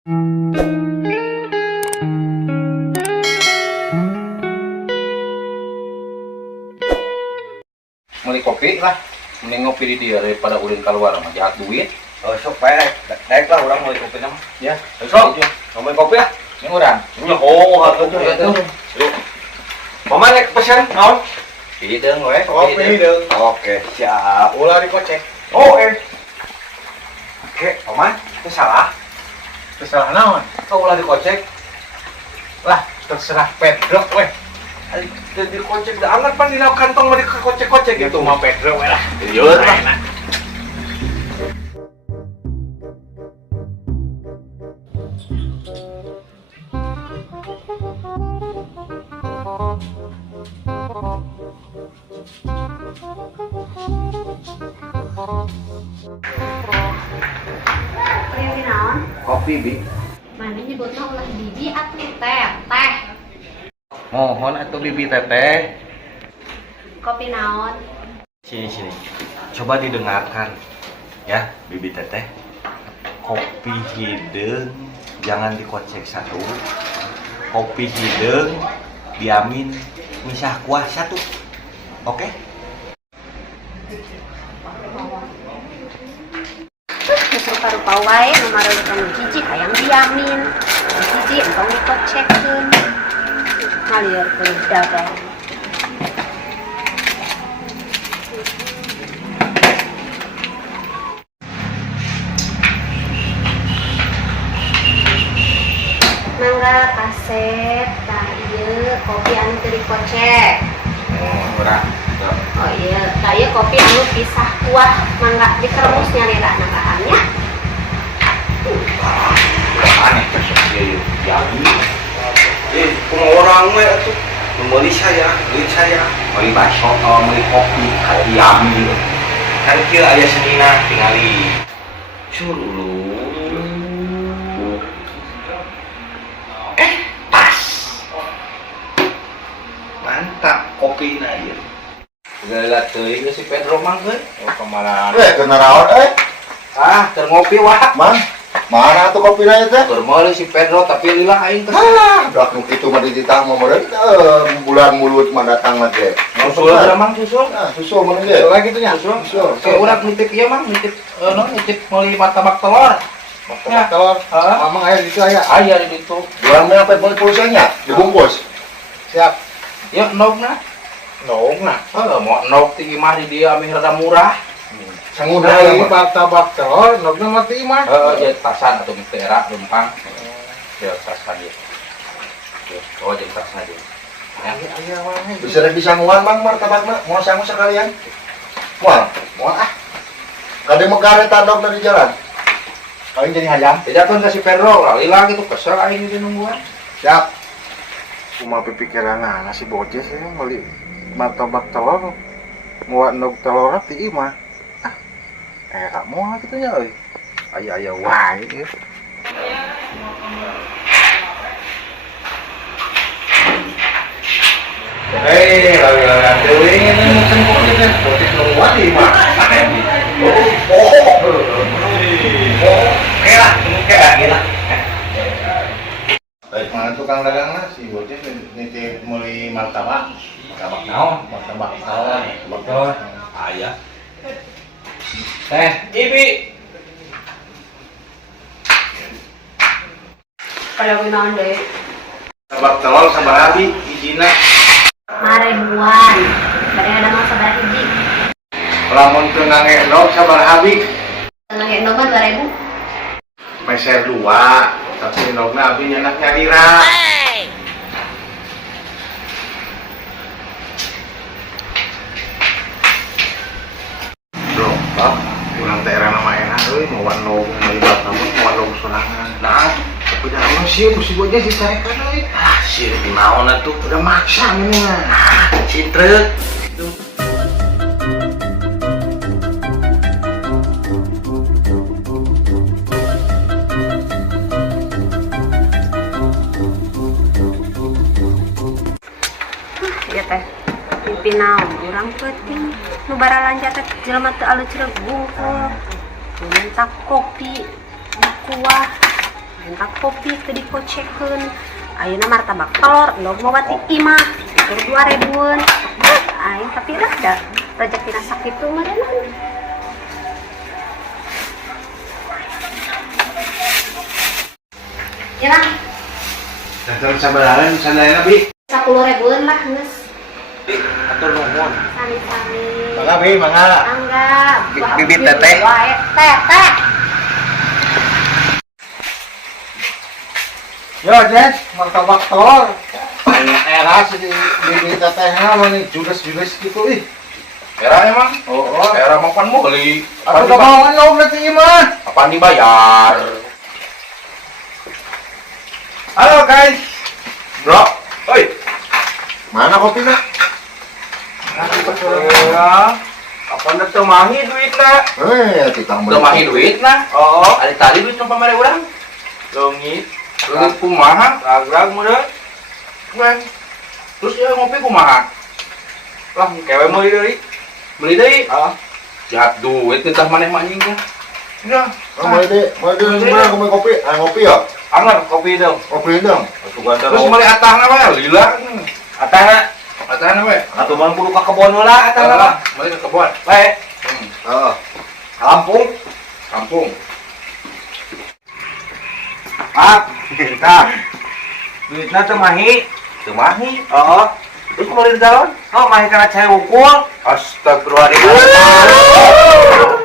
Beli kopi lah, mending ngopi di dia daripada ulin keluar mah jahat duit. Oh, sok bae. Daek lah urang mau kopi nama. Ya, Sok. Ngomong kopi ah. ini urang. Nya atuh tuh. Mama nek pesen naon? Hideung we. Kopi hideung. Oke, siap. Ulah dikocek. Oh, Oke, Paman, itu salah. Salah naon? Kau ulah dikocek. Lah, terserah Pedro we. Jadi kocek dah anget pan di dalam kantong mau dikocek-kocek Itu gitu. mah Pedro we lah. Iya lah. Kopi naon? Kopi bi. Mana nyebutna ulah bibi atuh teh. Teh. Mohon atuh bibi teteh. Kopi naon? Sini. Coba didengarkan. Ya, bibi teteh. Kopi hideung jangan dikocek satu. Kopi hideung diamin misah kuah satu. Oke? Rupa-rupa wae nu mareukeun hiji hayang diamin. Hiji entong dikocekeun. Ngalieureun dagang. Mangga kaset tah ieu kopi anu teu dikocek. Urang. Oh iya, tah ieu kopi anu pisah kuah mangga dikeremus nyalira nanggaannya. Aneh terus jadi. Kumaha orang we atuh. Membeli saya, duit saya. Beli bakso, beli kopi, hati ambil. Kan kieu aya senina tingali. Curulu. Pas. Mantap kopi na ieu. Gala teuing si Pedro mah geus. Oh, kemaran. Kena raon Ah, keur ngopi wah. Man, mana tuh kopi na teh? Keur meuli si Pedro tapi lila aing teh. Halah, dak nu kitu mah dititah mah meureun bulan mulut mah datang mah ge. Susul mang susul. Nah, susul meureun ge. Lagi tuh nya susul. Kayak urang nitip ieu mah nitip nitip meuli martabak telur. Ya, telur. Heeh. Mamang aya di situ aya. Aya di ditu. Bulan mah apa pulsanya? Dibungkus. Siap. Yuk nogna. Nongna. Mau nog ti imah di dia ame rada murah. Sanguna Dari mah. martabak telur, nogna mati mah. Ya tasan atau mistera lempang. Ya tasan ya. Oh jadi tasan aja. Ya. Bisa bisa nguan Mang martabakna, mau sangu sekalian. Moal, moal ah. Kade megare tandok dari jalan. Paling jadi hayam. Tidak kan kasih Pedro lah, lila gitu kesel aing di nungguan. Siap. Cuma pikiran si bocah sih beli martabak telur. Muat nog telur ti imah. Kamu lah gitu ya, ayah wae. Hei, lalu teuing ini mungkin kopi teh, kopi nungguan di imah. Oke lah, gila. Baik, mana tukang dagangna si bocah nitip meuli martabak. Martabak naon? Martabak telur. Betul. Ayah. Teh, Ibi. Pada naon deui? Martabak telur sabaraha bi hijina? Marebuan. Bade ada mah sabaraha hiji? Lamun teu ngange endog sabaraha bi? Tengah endog mah 2000. Meser 2, tapi endogna abi nyanak nyadira. Bro, Pak, urang teh era nama enak euy, mau endog melibat kamu, mau endog sorangan. Nah, tapi dah emang sih mesti gua aja dicarekan euy. Ah, sih di naon atuh udah maksa ini mah. Cintrek. Ieu teh mimpi naon urang peuting nu baralanja teh jelema teu aleuc reug bungkul minta kopi kuah minta kopi teu dikocekeun. Ayeuna martabak telur endog mau batik imah keur 2000-an. Aing tapi rada rezekina sakitu meureunna. Ya Bang, Datang sabarahan sadayana bi. 10.000-an lah geus. Atur nuhun. Sami-sami. Mangga Bi, mangga. Angga, Bibit teteh. wae teteh. Yo, Jes, martabak telur. Era si bibit tetehnya mah nih judes-judes gitu ih. Era emang? Oh, era makan beli. Aku udah mau nong nanti mah. Apaan dibayar? Halo guys. Bro, oi. Mana kopinya? Apa nak temahi duitna? Kita Udah mahi duit nah. Oh, Ada tadi duit numpang mere urang. longit. Duit kumaha? Ragrag meureun. Wen. Terus ya ngopi kumaha? Lah kewe meuli deui. Beli deui. Ah, Jahat duit teh maneh mah anjing teh. ya. mau ide mana kamu kopi? Ah ngopi ya? Anggar kopi dong. Kopi dong. Terus meuli atahna we lila. Atana Atahna we. atuman kudu ka kebon heula atana mah. Meuli ke kebon. Bae, Oh. Lampung. Kampung. Ah, tah. Duitna teu mahi. Teu mahi. Heeh. Terus meuli di dalam. Oh, mahi kana cai ukul. Astagfirullahaladzim.